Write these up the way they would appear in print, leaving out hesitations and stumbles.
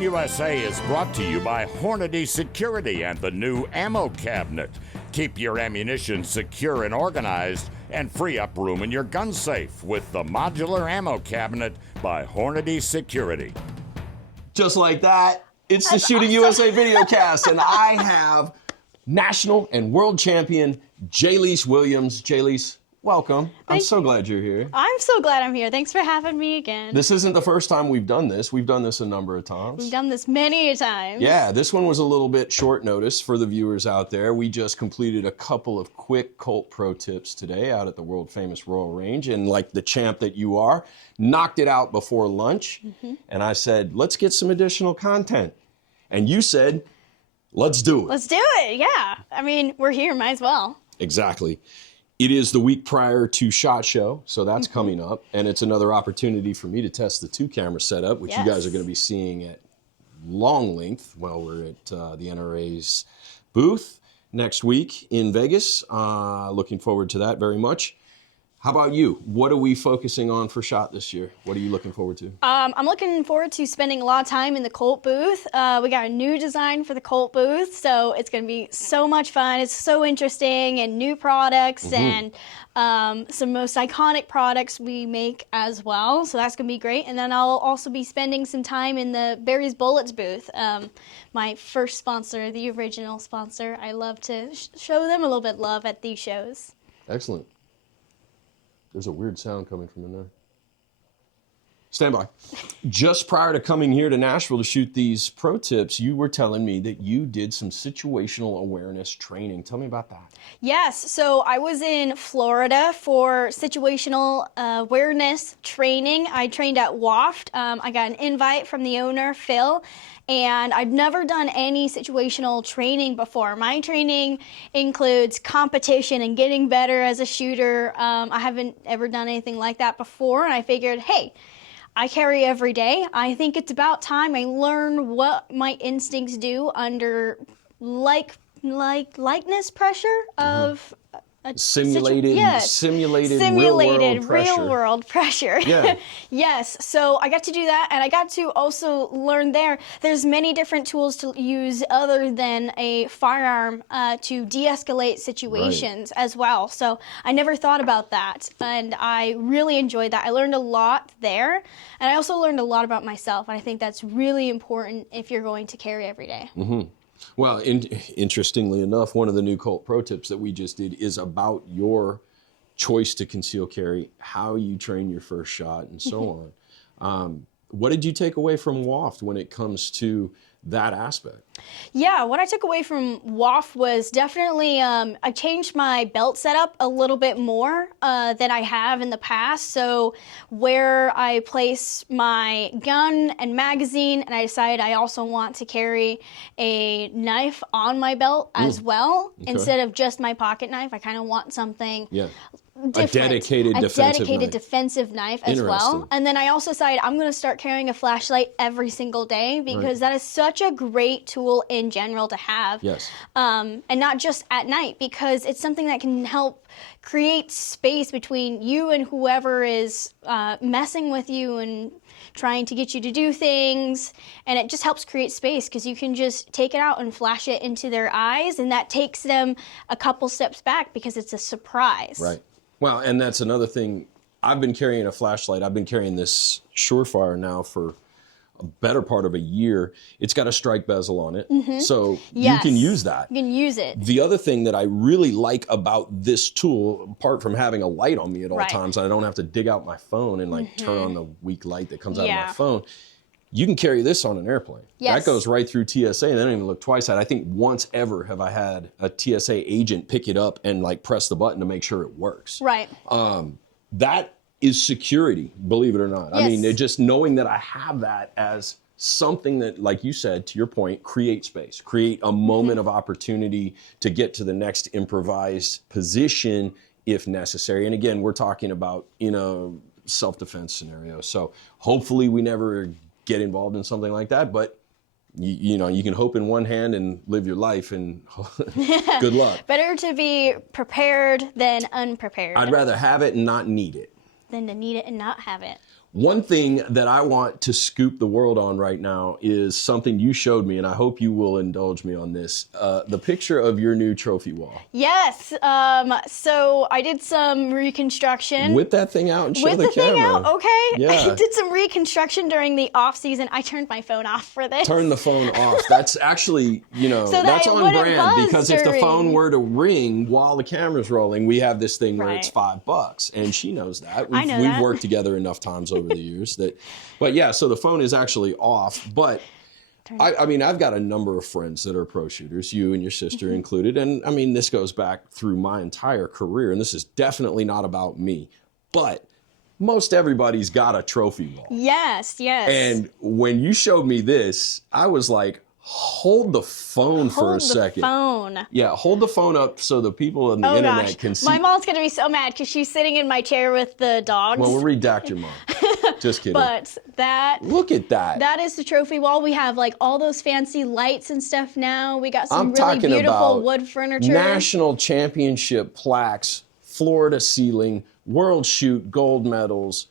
USA is brought to you by Hornady Security and the new Ammo Cabinet. Keep your ammunition secure and organized and free up room in your gun safe with the Modular Ammo Cabinet by Hornady Security. Just like that, it's the Shooting USA videocast, and I have national and world champion Jalise Williams. Jalise, welcome. I'm so glad you're here. I'm so glad I'm here. Thanks for having me again. This isn't the first time we've done this. We've done this a number of times. We've done this many times. Yeah, this one was a little bit short notice for the viewers out there. We just completed a couple of quick Colt pro tips today out at the world famous Royal Range, and like the champ that you are, knocked it out before lunch. And I said, let's get some additional content. And you said, let's do it. Let's do it, yeah. I mean, we're here, might as well. Exactly. It is the week prior to SHOT Show, so that's coming up, and it's another opportunity for me to test the 2-camera setup, which you guys are going to be seeing at long length while we're at the NRA's booth next week in Vegas. Looking forward to that very much. How about you? What are we focusing on for SHOT this year? What are you looking forward to? I'm looking forward to spending a lot of time in the Colt booth. We got a new design for the Colt booth, so it's going to be so much fun. It's so interesting, and new products and some most iconic products we make as well. So that's going to be great. And then I'll also be spending some time in the Barry's Bullets booth. My first sponsor, the original sponsor. I love to show them a little bit of love at these shows. Excellent. There's a weird sound coming from in there. Stand by. Just prior to coming here to Nashville to shoot these pro tips, you were telling me that you did some situational awareness training. Tell me about that. Yes, so I was in Florida for situational awareness training. I trained at WAFT. I got an invite from the owner, Phil, and I've never done any situational training before. My training includes competition and getting better as a shooter. I haven't ever done anything like that before, and I figured, hey, I carry every day. I think it's about time I learn what my instincts do under likeness pressure of a simulated real world pressure. Yeah. Yes, so I got to do that, and I got to also learn there's many different tools to use other than a firearm to de-escalate situations as well. So I never thought about that, and I really enjoyed that. I learned a lot there, and I also learned a lot about myself, and I think that's really important if you're going to carry every day. Well, interestingly enough, one of the new Colt Pro tips that we just did is about your choice to conceal carry, how you train your first shot, and so on. What did you take away from WAFT when it comes to that aspect? Yeah, what I took away from WAF was definitely I changed my belt setup a little bit more than I have in the past. So where I place my gun and magazine, and I decided I also want to carry a knife on my belt as well, instead of just my pocket knife. I kind of want something different. A dedicated defensive knife as well. And then I also decided I'm going to start carrying a flashlight every single day because that is such a great tool in general to have. Yes. And not just at night, because it's something that can help create space between you and whoever is messing with you and trying to get you to do things. And it just helps create space because you can just take it out and flash it into their eyes, and that takes them a couple steps back because it's a surprise. Right. Well, and that's another thing. I've been carrying a flashlight. I've been carrying this Surefire now for a better part of a year. It's got a strike bezel on it, so you can use that. You can use it. The other thing that I really like about this tool, apart from having a light on me at all times, I don't have to dig out my phone and turn on the weak light that comes out of my phone. You can carry this on an airplane. That goes right through TSA, and they don't even look twice at it. I think once ever have I had a TSA agent pick it up and press the button to make sure it works. Right. That is security, believe it or not. I mean, just knowing that I have that as something that, like you said, to your point, create space, create a moment of opportunity to get to the next improvised position if necessary. And again, we're talking about in a self-defense scenario. So hopefully we never get involved in something like that, but you know, you can hope in one hand and live your life, and good luck. Better to be prepared than unprepared. I'd rather have it and not need it than to need it and not have it. One thing that I want to scoop the world on right now is something you showed me, and I hope you will indulge me on this. The picture of your new trophy wall. Yes. So I did some reconstruction. Whip that thing out and show With the camera. thing out, okay. Yeah. I did some reconstruction during the off season. I turned my phone off for this. Turn the phone off. That's actually, So that that's it on wouldn't brand, buzz because if the during- phone were to ring while the camera's rolling, we have this thing where Right. it's $5, and she knows that. I know we've that. worked together enough times over the years but yeah, so the phone is actually off, but I mean, I've got a number of friends that are pro shooters, you and your sister included. And I mean, this goes back through my entire career, and this is definitely not about me, but most everybody's got a trophy wall. Yes, yes. And when you showed me this, I was like, hold the phone for a second. Hold the phone. Yeah, hold the phone up so the people on the Oh internet gosh, can see. my mom's gonna be so mad because she's sitting in my chair with the dogs. Well, we'll redact your mom. Just kidding. But Look at that. That is the trophy wall. We have like all those fancy lights and stuff now. We got some I'm really talking beautiful about wood furniture. national championship plaques, Florida ceiling, world shoot gold medals.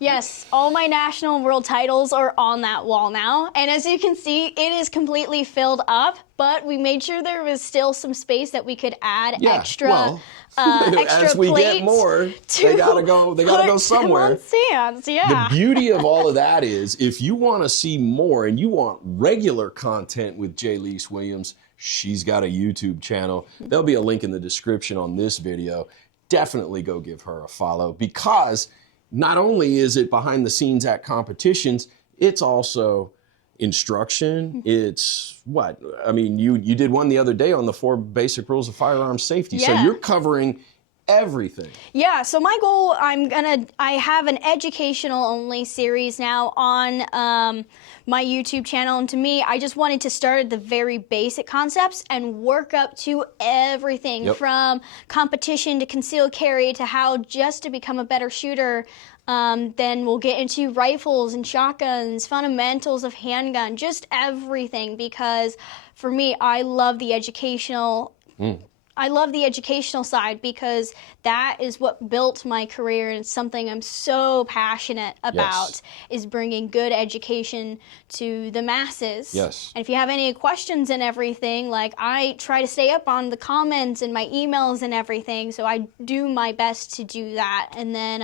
Yes, all my national and world titles are on that wall now. And as you can see, it is completely filled up, but we made sure there was still some space that we could add extra well, extra as we plates get more, to they gotta go somewhere. put them on stands, yeah. The beauty of all of that is, if you want to see more and you want regular content with Jalise Williams, she's got a YouTube channel. There'll be a link in the description on this video. Definitely go give her a follow, because not only is it behind the scenes at competitions, it's also instruction. It's what? I mean, you did one the other day on the 4 basic rules of firearm safety. So Yeah. you're covering everything. Yeah, so my goal, I have an educational only series now on my YouTube channel. And to me, I just wanted to start at the very basic concepts and work up to everything from competition to concealed carry to how just to become a better shooter. Then we'll get into rifles and shotguns, fundamentals of handgun, just everything. Because for me, I love the educational side, because that is what built my career, and it's something I'm so passionate about, is bringing good education to the masses. Yes. And if you have any questions and everything, like, I try to stay up on the comments and my emails and everything, so I do my best to do that. And then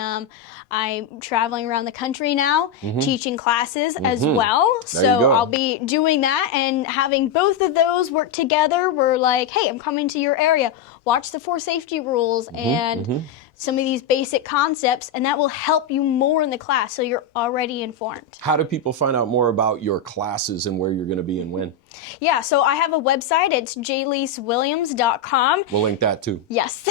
I'm traveling around the country now, teaching classes as well. There you So go. I'll be doing that, and having both of those work together. We're like, hey, I'm coming to your area. Watch the 4 safety rules and some of these basic concepts, and that will help you more in the class, so you're already informed. How do people find out more about your classes and where you're going to be and when? Yeah, so I have a website. It's jalisewilliams.com. We'll link that too. Yes.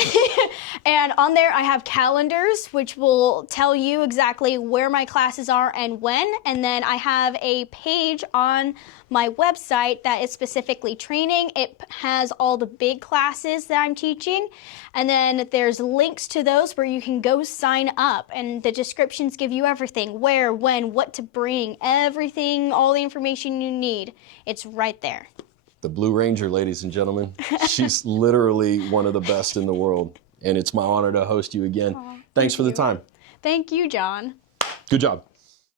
And on there I have calendars, which will tell you exactly where my classes are and when. And then I have a page on my website that is specifically training. It has all the big classes that I'm teaching. And then there's links to those where you can go sign up. And the descriptions give you everything: where, when, what to bring, everything, all the information you need. It's right there. The Blue Ranger, ladies and gentlemen. She's literally one of the best in the world. And it's my honor to host you again. Thanks for the time. Thank you, John. Good job.